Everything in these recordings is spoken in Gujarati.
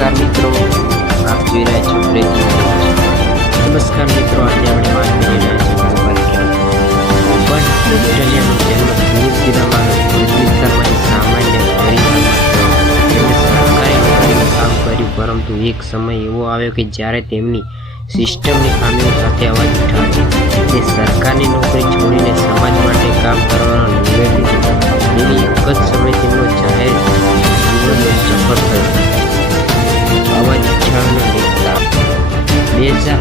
નમસ્કાર મિત્રો. આપ જોઈ રહ્યા છો બ્રેકિંગ નમસ્કાર મિત્રો, આજે આપણે વાત કરી રહ્યા છીએ વિસ્તારમાં એક સામાન્ય થયો તેમણે નોકરીનું કામ કર્યું, પરંતુ એક સમય એવો આવ્યો કે જ્યારે તેમની સિસ્ટમની ખામીઓ સાથે અવાજ ઉઠાવ્યો. તે સરકારની નોકરી છોડીને સમાજ માટે કામ કરવાનો નિર્ણય લીધો. તેની એક જ સમય તેમનો જાહેર જીવનનો સફળ થયો. બે હજાર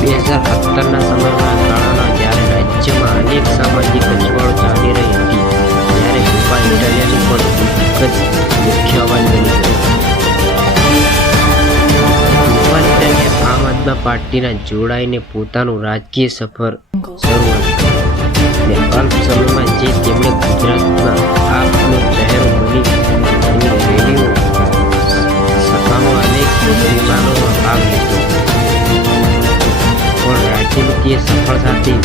બે હજાર સત્તરના સમયમાં ગાળાના જ્યારે રાજ્યમાં અનેક સામાજિક અજવાળો ચાલી રહી હતી, ત્યારે ગોપાલ ઇટાલિયાની પણ એક જ મુખ્ય અવાજ બની ગયો ઇટાલિયા આમ આદમી પાર્ટીના જોડાઈને પોતાનું રાજકીય સફર શરૂ ને અલ્પ સમયમાં જે તેમણે ગુજરાતના રાજનીતિએ સફળતાથી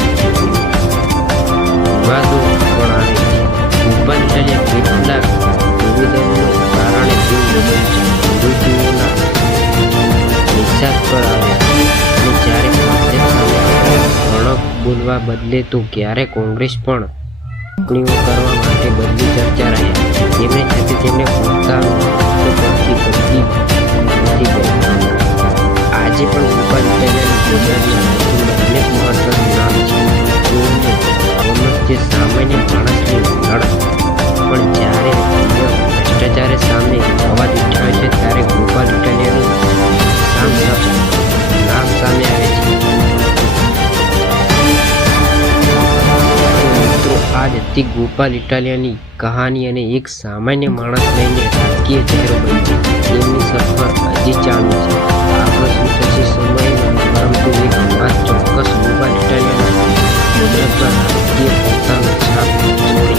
વિવાદો પ્રણાલી ઇટાલિયા કેટલાક નિવેદનોને કારણે વિરોધીઓના નિશાદ પર આવ્યા. જ્યારે ભાજપ બોલવા બદલે તો ક્યારે કોંગ્રેસ પણ ટિપ્પણીઓ કરવા માટે બદલી ચર્ચા રહ્યા. તેમણે છતાં તેમણે જે સામાન્ય માણસને ઉંઘાડતો પણ જ્યારે ભ્રષ્ટાચાર સામે અવાજ ઉઠાવે છે, ત્યારે ગોપાલ ઇટાલિયાનું નામ નામ સામે આવે છે. મિત્રો, આ હતી ગોપાલ ઇટાલિયાની કહાની અને એક સામાન્ય માણસ લઈને રાજકીય ચહેરો બન્યો તેમની સફર હજી ચાલુ છે. આગળ શું થશે સમય પરંતુ એક વાત ચોક્કસ ગોપાલ ઇટાલિયાના いボタンちゃんと